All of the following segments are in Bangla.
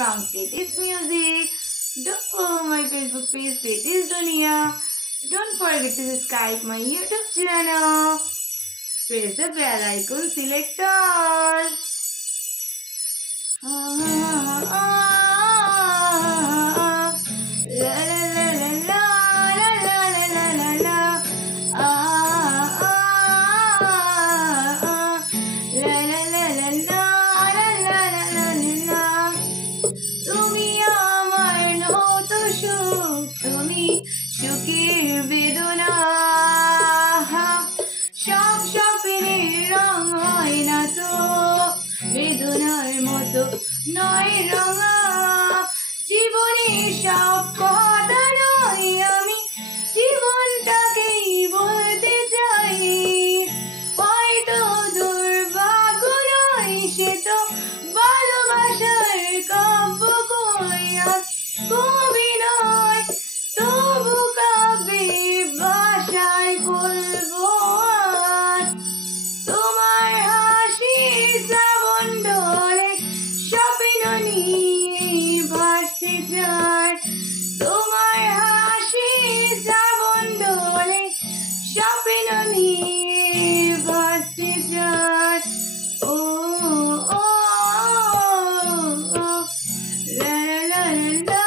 from Kriti's Music. Don't follow my Facebook page Kriti's Dunia. Don't forget to subscribe my YouTube channel. Press the bell icon, select all. সুখের বেদনা সব স্বপ্নের রং হয় না তো বেদনার মতো নয় রঙা জীবনের সব কথা নয় আমি জীবনটাকেই বলতে চাই হয়তো দুর্ভাগ্য নয় সে তো ভালোবাসার কাব্য কই কবি নয় তবু কাব্যে ভাষায় বলবো তোমার হাসি শ্রাবণ ডোলে স্বপ্ন নিয়ে ভাসতে চাই তোমার হাসি শ্রাবণ ডোলে স্বপ্ন নিয়ে ভাসতে চাই ও ও লা লা লা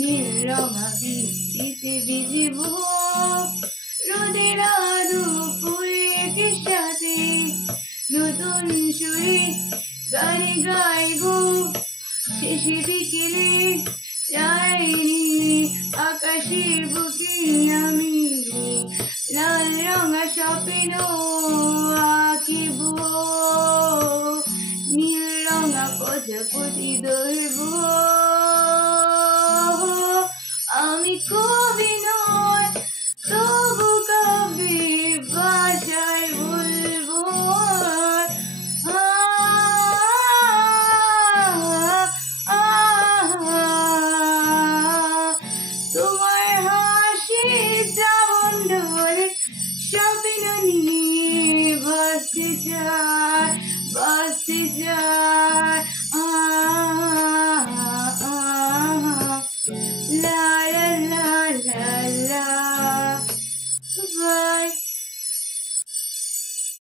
নীল রঙা বৃষ্টিতে ভিজিব রোদের দুপুরে সাথে নতুন সুরে গানে গাইব শেষে বিকেলে যাইনি আকাশের বুকে আমি লাল রঙা স্বপ্ন আঁকিব নীল রঙা প্রজাপতি ধরব আমি কবি নয় তবু কবির ভাষায় বলবো তোমার হাসি শ্রাবণ ডোলে স্বপ্ন নিয়ে ভাসতে চাই